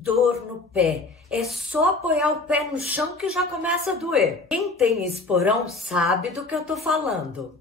Dor no pé. É só apoiar o pé no chão que já começa a doer. Quem tem esporão sabe do que eu tô falando.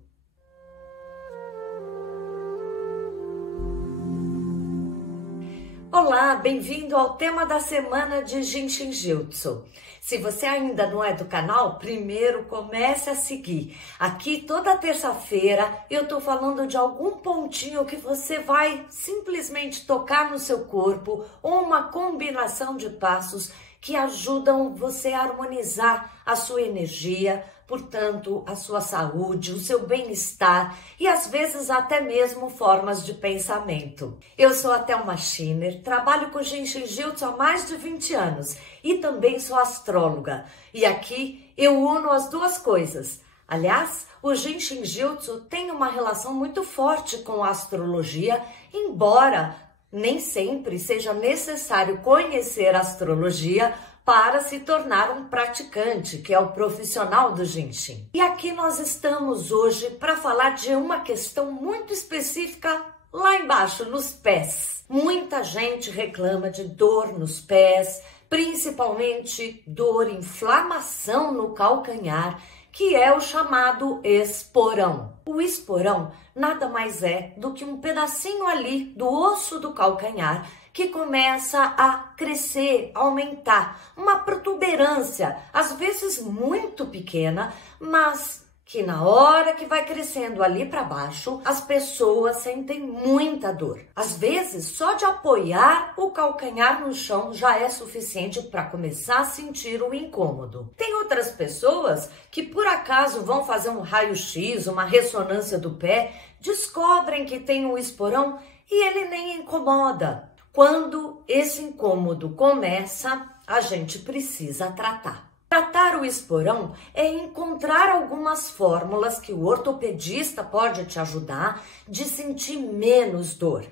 Olá, bem-vindo ao tema da semana de Jinshin Jyutsu. Se você ainda não é do canal, primeiro comece a seguir. Aqui toda terça-feira eu tô falando de algum pontinho que você vai simplesmente tocar no seu corpo ou uma combinação de passos que ajudam você a harmonizar a sua energia, portanto, a sua saúde, o seu bem-estar e às vezes até mesmo formas de pensamento. Eu sou a Thelma Schiner, trabalho com Jinshin Jyutsu há mais de 20 anos e também sou astróloga. E aqui eu uno as duas coisas. Aliás, o Jinshin Jyutsu tem uma relação muito forte com a astrologia, embora nem sempre seja necessário conhecer a astrologia para se tornar um praticante, que é o profissional do Jinshin. E aqui nós estamos hoje para falar de uma questão muito específica lá embaixo, nos pés. Muita gente reclama de dor nos pés, principalmente dor, inflamação no calcanhar, que é o chamado esporão. O esporão nada mais é do que um pedacinho ali do osso do calcanhar que começa a crescer, aumentar, uma protuberância, às vezes muito pequena, mas que na hora que vai crescendo ali para baixo, as pessoas sentem muita dor. Às vezes, só de apoiar o calcanhar no chão já é suficiente para começar a sentir o incômodo. Tem outras pessoas que por acaso vão fazer um raio-x, uma ressonância do pé, descobrem que tem um esporão e ele nem incomoda. Quando esse incômodo começa, a gente precisa tratar. Tratar o esporão é encontrar algumas fórmulas que o ortopedista pode te ajudar de sentir menos dor.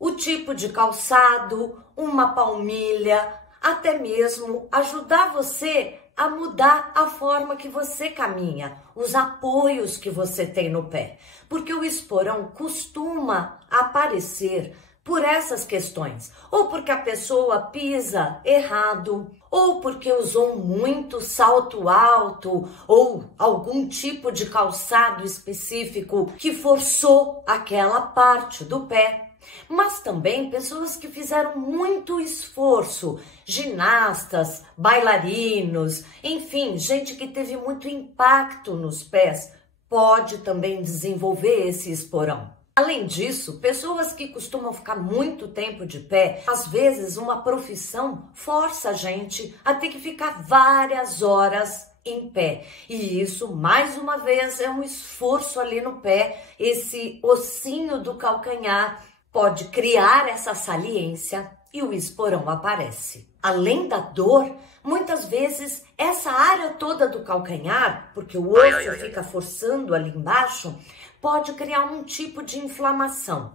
O tipo de calçado, uma palmilha, até mesmo ajudar você a mudar a forma que você caminha, os apoios que você tem no pé. Porque o esporão costuma aparecer por essas questões, ou porque a pessoa pisa errado, ou porque usou muito salto alto, ou algum tipo de calçado específico que forçou aquela parte do pé. Mas também pessoas que fizeram muito esforço, ginastas, bailarinos, enfim, gente que teve muito impacto nos pés, pode também desenvolver esse esporão. Além disso, pessoas que costumam ficar muito tempo de pé, às vezes uma profissão força a gente a ter que ficar várias horas em pé. E isso, mais uma vez, é um esforço ali no pé. Esse ossinho do calcanhar pode criar essa saliência e o esporão aparece. Além da dor, muitas vezes essa área toda do calcanhar, porque o osso fica forçando ali embaixo, pode criar um tipo de inflamação.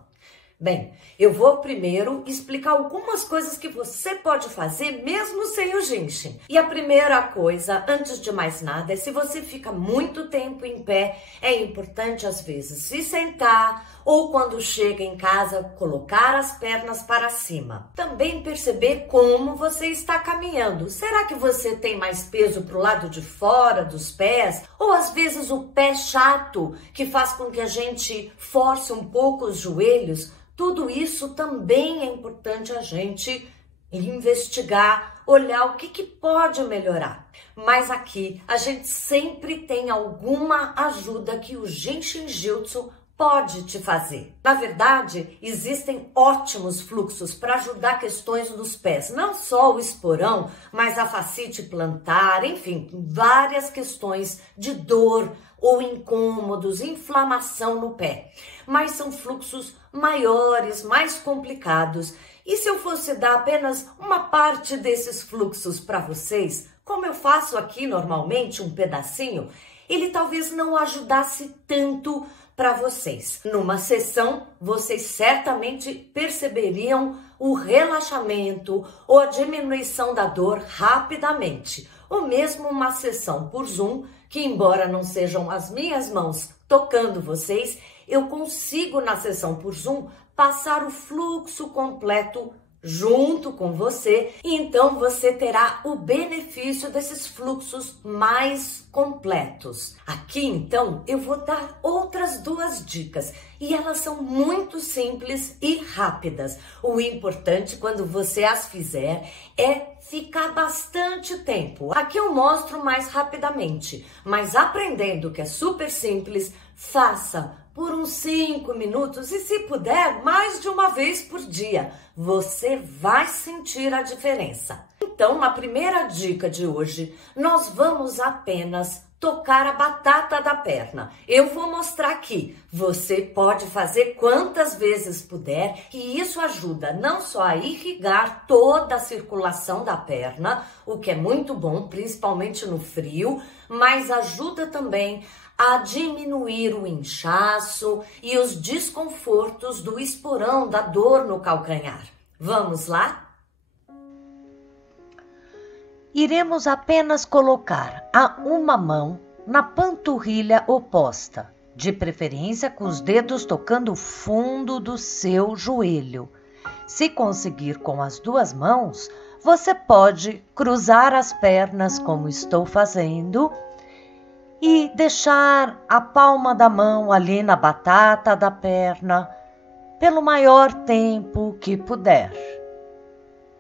Bem, eu vou primeiro explicar algumas coisas que você pode fazer mesmo sem o Jinshin. E a primeira coisa, antes de mais nada, é se você fica muito tempo em pé, é importante às vezes se sentar ou quando chega em casa, colocar as pernas para cima. Também perceber como você está caminhando. Será que você tem mais peso para o lado de fora dos pés? Ou às vezes o pé chato, que faz com que a gente force um pouco os joelhos? Tudo isso também é importante a gente investigar, olhar o que pode melhorar. Mas aqui a gente sempre tem alguma ajuda que o Jinshin Jyutsu pode te fazer. Na verdade, existem ótimos fluxos para ajudar questões dos pés, não só o esporão, mas a fascite plantar, enfim, várias questões de dor ou incômodos, inflamação no pé. Mas são fluxos maiores, mais complicados. E se eu fosse dar apenas uma parte desses fluxos para vocês, como eu faço aqui normalmente, um pedacinho, ele talvez não ajudasse tanto para vocês. Numa sessão, vocês certamente perceberiam o relaxamento ou a diminuição da dor rapidamente. Ou mesmo uma sessão por Zoom, que embora não sejam as minhas mãos tocando vocês, eu consigo na sessão por Zoom passar o fluxo completo junto com você, e então você terá o benefício desses fluxos mais completos. Aqui então eu vou dar outras 2 dicas e elas são muito simples e rápidas. O importante quando você as fizer é ficar bastante tempo. Aqui eu mostro mais rapidamente, mas aprendendo que é super simples, faça por uns 5 minutos e, se puder, mais de uma vez por dia. Você vai sentir a diferença. Então, a primeira dica de hoje, nós vamos apenas tocar a batata da perna. Eu vou mostrar aqui. Você pode fazer quantas vezes puder e isso ajuda não só a irrigar toda a circulação da perna, o que é muito bom, principalmente no frio, mas ajuda também a diminuir o inchaço e os desconfortos do esporão, da dor no calcanhar. Vamos lá? Iremos apenas colocar uma mão na panturrilha oposta, de preferência com os dedos tocando o fundo do seu joelho. Se conseguir com as 2 mãos, você pode cruzar as pernas como estou fazendo e deixar a palma da mão ali na batata da perna pelo maior tempo que puder.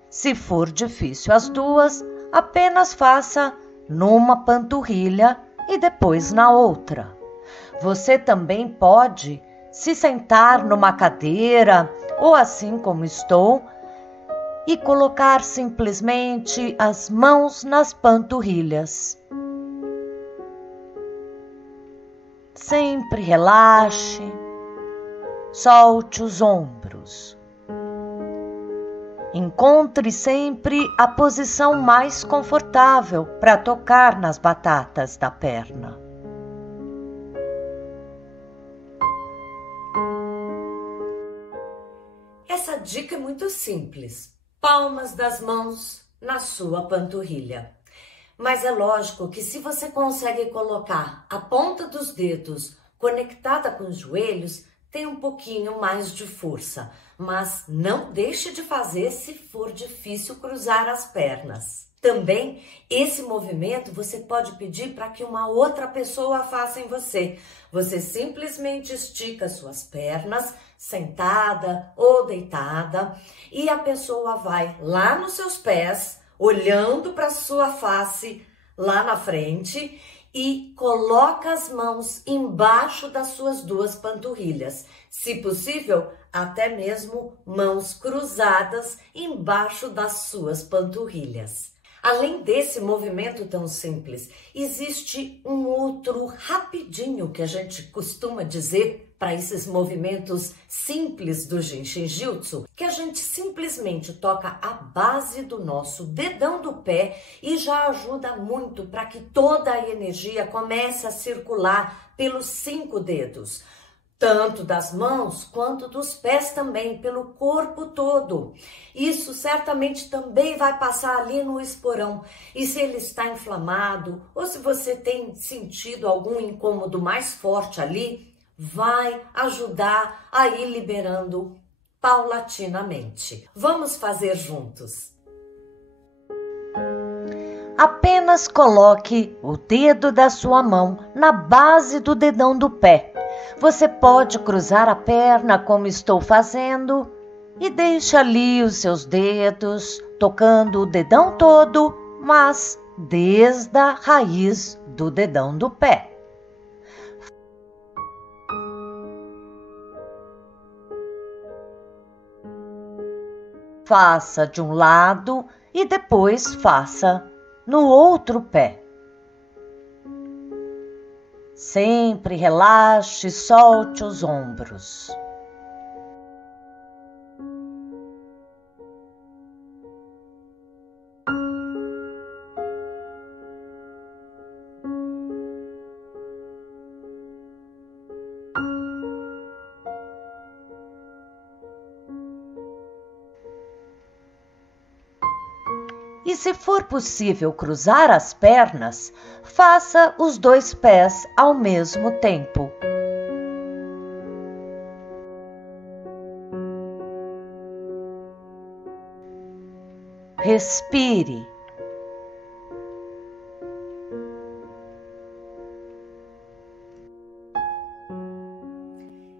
Se for difícil as 2, apenas faça numa panturrilha e depois na outra. Você também pode se sentar numa cadeira ou assim como estou e colocar simplesmente as mãos nas panturrilhas. Sempre relaxe, solte os ombros. Encontre sempre a posição mais confortável para tocar nas batatas da perna. Essa dica é muito simples. Palmas das mãos na sua panturrilha. Mas é lógico que se você consegue colocar a ponta dos dedos conectada com os joelhos, tem um pouquinho mais de força. Mas não deixe de fazer se for difícil cruzar as pernas. Também, esse movimento você pode pedir para que uma outra pessoa faça em você. Você simplesmente estica suas pernas, sentada ou deitada, e a pessoa vai lá nos seus pés, olhando para sua face lá na frente e coloca as mãos embaixo das suas 2 panturrilhas. Se possível, até mesmo mãos cruzadas embaixo das suas panturrilhas. Além desse movimento tão simples, existe um outro rapidinho que a gente costuma dizer para esses movimentos simples do Jinshin Jyutsu, que a gente simplesmente toca a base do nosso dedão do pé e já ajuda muito para que toda a energia comece a circular pelos 5 dedos. Tanto das mãos quanto dos pés também, pelo corpo todo. Isso certamente também vai passar ali no esporão. E se ele está inflamado ou se você tem sentido algum incômodo mais forte ali, vai ajudar a ir liberando paulatinamente. Vamos fazer juntos. Apenas coloque o dedo da sua mão na base do dedão do pé. Você pode cruzar a perna como estou fazendo e deixe ali os seus dedos tocando o dedão todo, mas desde a raiz do dedão do pé. Faça de um lado e depois faça no outro pé. Sempre relaxe e solte os ombros. E se for possível cruzar as pernas, faça os 2 pés ao mesmo tempo. Respire.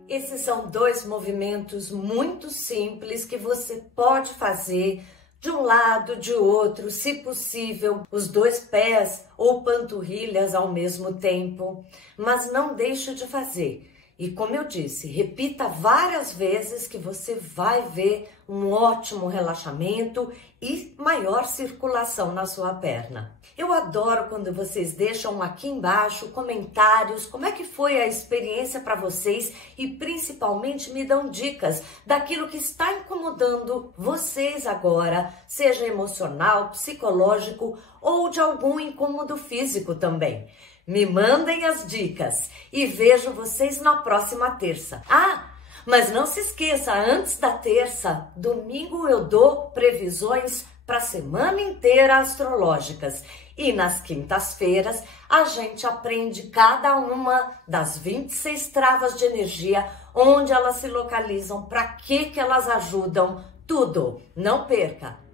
Esses são 2 movimentos muito simples que você pode fazer de um lado, de outro, se possível, os 2 pés ou panturrilhas ao mesmo tempo, mas não deixe de fazer. E como eu disse, repita várias vezes que você vai ver um ótimo relaxamento e maior circulação na sua perna. Eu adoro quando vocês deixam aqui embaixo comentários, como é que foi a experiência para vocês e principalmente me dão dicas daquilo que está incomodando vocês agora, seja emocional, psicológico ou de algum incômodo físico também. Me mandem as dicas e vejo vocês na próxima terça. Mas não se esqueça, antes da terça, domingo eu dou previsões para a semana inteira astrológicas. E nas quintas-feiras a gente aprende cada uma das 26 travas de energia, onde elas se localizam, para que elas ajudam, tudo. Não perca!